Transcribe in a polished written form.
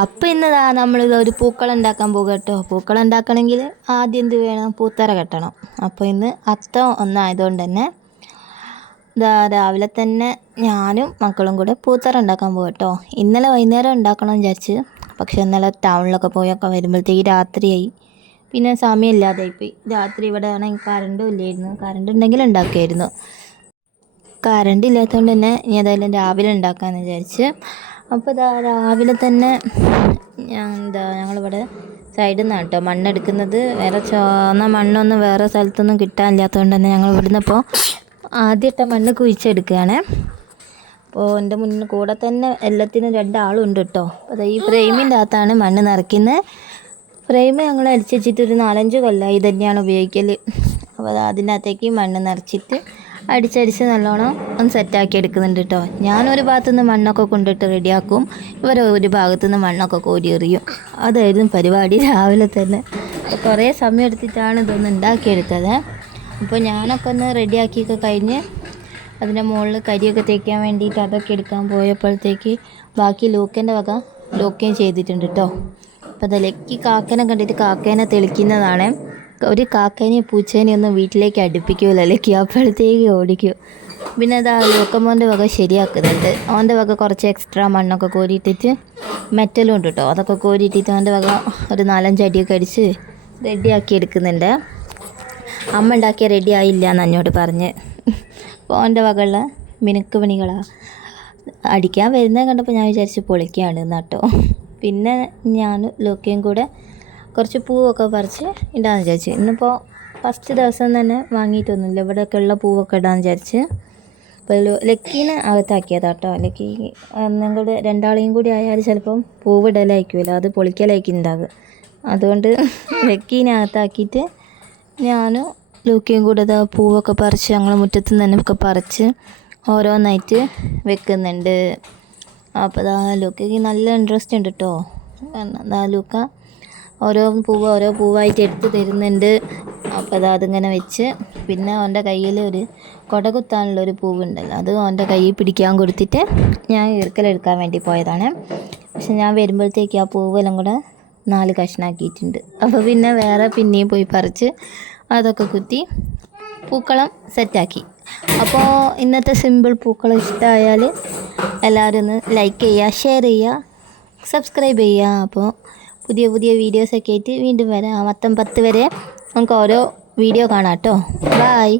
അപ്പം ഇന്നതാ നമ്മളിത് ഒരു പൂക്കളം ഉണ്ടാക്കാൻ പോകുക കേട്ടോ. പൂക്കളം ഉണ്ടാക്കണമെങ്കിൽ ആദ്യം എന്ത് വേണം? പൂത്തറ കെട്ടണം. അപ്പോൾ ഇന്ന് അത്തം ഒന്നായതുകൊണ്ട് തന്നെ രാവിലെ തന്നെ ഞാനും മക്കളും കൂടെ പൂത്തറ ഉണ്ടാക്കാൻ പോകും കേട്ടോ. ഇന്നലെ വൈകുന്നേരം ഉണ്ടാക്കണം വിചാരിച്ച്, പക്ഷെ ഇന്നലെ ടൗണിലൊക്കെ പോയൊക്കെ വരുമ്പോഴത്തേക്ക് രാത്രിയായി. പിന്നെ സമയമില്ലാതായിപ്പോയി. രാത്രി ഇവിടെ ആണെങ്കിൽ കറണ്ടും ഇല്ലായിരുന്നു. കറണ്ട് ഉണ്ടെങ്കിൽ ഉണ്ടാക്കുമായിരുന്നു. കറണ്ട് ഇല്ലാത്തതുകൊണ്ട് തന്നെ ഇനി ഏതായാലും രാവിലെ ഉണ്ടാക്കാമെന്ന് വിചാരിച്ച്. അപ്പോൾ രാവിലെ തന്നെ ഞങ്ങളിവിടെ സൈഡിൽ നിന്നാണ് കേട്ടോ മണ്ണെടുക്കുന്നത്. വേറെ ചുവന്ന മണ്ണൊന്നും വേറെ സ്ഥലത്തൊന്നും കിട്ടാനില്ലാത്തതുകൊണ്ട് തന്നെ ഞങ്ങൾ ഇവിടുന്ന് ഇപ്പോൾ ആദ്യത്തെ മണ്ണ് കുഴിച്ചെടുക്കുകയാണ്. അപ്പോൾ എൻ്റെ മുന്നിൽ കൂടെ തന്നെ എല്ലാത്തിനും രണ്ടാളുണ്ട് കേട്ടോ. അപ്പോൾ ഈ ഫ്രെയിമിൻ്റെ അകത്താണ് മണ്ണ് നിറയ്ക്കുന്നത്. ഫ്രെയിം ഞങ്ങൾ അടിച്ച് വെച്ചിട്ട് ഒരു 4-5 കൊല്ലമായി തന്നെയാണ് ഉപയോഗിക്കൽ. അപ്പോൾ അതിൻ്റെ അകത്തേക്ക് മണ്ണ് നിറച്ചിട്ട് അടിച്ചടിച്ച് നല്ലോണം ഒന്ന് സെറ്റാക്കി എടുക്കുന്നുണ്ട് കേട്ടോ. ഞാനൊരു ഭാഗത്തുനിന്ന് മണ്ണൊക്കെ കൊണ്ടിട്ട് റെഡിയാക്കും, ഇവർ ഒരു ഭാഗത്തുനിന്ന് മണ്ണൊക്കെ കോരി എറിയും. അതായിരുന്നു പരിപാടി രാവിലെ തന്നെ. അപ്പോൾ കുറേ സമയം എടുത്തിട്ടാണ് ഇതൊന്ന് ഉണ്ടാക്കിയെടുത്തത്. അപ്പോൾ ഞാനൊക്കെ ഒന്ന് റെഡിയാക്കിയൊക്കെ കഴിഞ്ഞ് അതിൻ്റെ മുകളിൽ കരിയൊക്കെ തേക്കാൻ വേണ്ടിയിട്ട് അതൊക്കെ എടുക്കാൻ പോയപ്പോഴത്തേക്ക് ബാക്കി ലൂക്കൻ്റെ വക ലോക്കുകയും ചെയ്തിട്ടുണ്ട് കേട്ടോ. അപ്പോൾ അതിലേക്ക് കാക്കേനെ കണ്ടിട്ട് കാക്കേനെ തെളിക്കുന്നതാണ്. ഒരു കാക്കേനെയും പൂച്ചേനെയും ഒന്നും വീട്ടിലേക്ക് അടുപ്പിക്കുമല്ലോ, അല്ലെങ്കിൽ അപ്പോഴത്തേക്ക് ഓടിക്കും. പിന്നെ അതാ ലോക്കമ്മോൻ്റെ വക ശരിയാക്കുന്നുണ്ട്. അവൻ്റെ വക കുറച്ച് എക്സ്ട്രാ മണ്ണൊക്കെ കോരിയിട്ടിട്ട് മെറ്റലും ഉണ്ട് കേട്ടോ, അതൊക്കെ കോരിയിട്ടിട്ട് അവൻ്റെ വക ഒരു 4-5 അടിയൊക്കെ അടിച്ച് റെഡിയാക്കി എടുക്കുന്നുണ്ട്. അമ്മ ഉണ്ടാക്കിയ റെഡി ആയില്ല എന്ന് എന്നോട് പറഞ്ഞ്. അപ്പോൾ അവൻ്റെ വകയുള്ള മിനുക്ക് പണികളാണ്. അടിക്കാൻ വരുന്നത് കണ്ടപ്പോൾ ഞാൻ വിചാരിച്ച് പൊളിക്കുകയാണ് കേട്ടോ. പിന്നെ ഞാൻ ലോക്കയും കൂടെ കുറച്ച് പൂവൊക്കെ പറിച്ച് ഇടാമെന്ന് വിചാരിച്ച്. ഇന്നിപ്പോൾ ഫസ്റ്റ് ദിവസം തന്നെ വാങ്ങിയിട്ടൊന്നുമില്ല, ഇവിടെയൊക്കെ ഉള്ള പൂവൊക്കെ ഇടാമെന്ന് വിചാരിച്ച്. അപ്പോൾ ലക്കീനെ അകത്താക്കിയതാണ് കേട്ടോ. ലക്കി നിങ്ങൾ രണ്ടാളെയും കൂടി ആയാൽ ചിലപ്പം പൂവിടലായിരിക്കുമല്ലോ, അത് പൊളിക്കലായിരിക്കുന്നുണ്ടാവുക. അതുകൊണ്ട് ലക്കീനെ അകത്താക്കിയിട്ട് ഞാനും ലൂക്കയും കൂടെ പൂവൊക്കെ പറിച്ച് ഞങ്ങൾ മുറ്റത്ത് നിന്ന് തന്നെ ഒക്കെ പറിച്ച് ഓരോന്നായിട്ട് വെക്കുന്നുണ്ട്. അപ്പോൾ ലൂക്കയ്ക്ക് നല്ല ഇൻട്രസ്റ്റ് ഉണ്ട് കേട്ടോ. ലൂക്ക ഓരോ പൂവായിട്ട് എടുത്ത് തരുന്നുണ്ട്. അപ്പോൾ അതിങ്ങനെ വെച്ച്, പിന്നെ അവൻ്റെ കയ്യിൽ ഒരു കൊട കുത്താനുള്ളൊരു പൂവുണ്ടല്ലോ, അത് അവൻ്റെ കയ്യിൽ പിടിക്കാൻ കൊടുത്തിട്ട് ഞാൻ ഈർക്കലെടുക്കാൻ വേണ്ടി പോയതാണ്. പക്ഷെ ഞാൻ വരുമ്പോഴത്തേക്ക് ആ പൂവെല്ലാം കൂടെ 4 കഷ്ണാക്കിയിട്ടുണ്ട്. അപ്പോൾ പിന്നെ വേറെ പിന്നെയും പോയി പറിച്ച് അതൊക്കെ കുത്തി പൂക്കളം സെറ്റാക്കി. അപ്പോൾ ഇന്നത്തെ സിമ്പിൾ പൂക്കളം ഇഷ്ടമായാൽ എല്ലാവരും ഒന്ന് ലൈക്ക് ചെയ്യുക, ഷെയർ ചെയ്യുക, സബ്സ്ക്രൈബ് ചെയ്യുക. അപ്പോൾ പുതിയ പുതിയ വീഡിയോസൊക്കെ ആയിട്ട് വീണ്ടും വരാം. 10 വരെ നമുക്ക് ഓരോ വീഡിയോ കാണാം കേട്ടോ. ബായ്.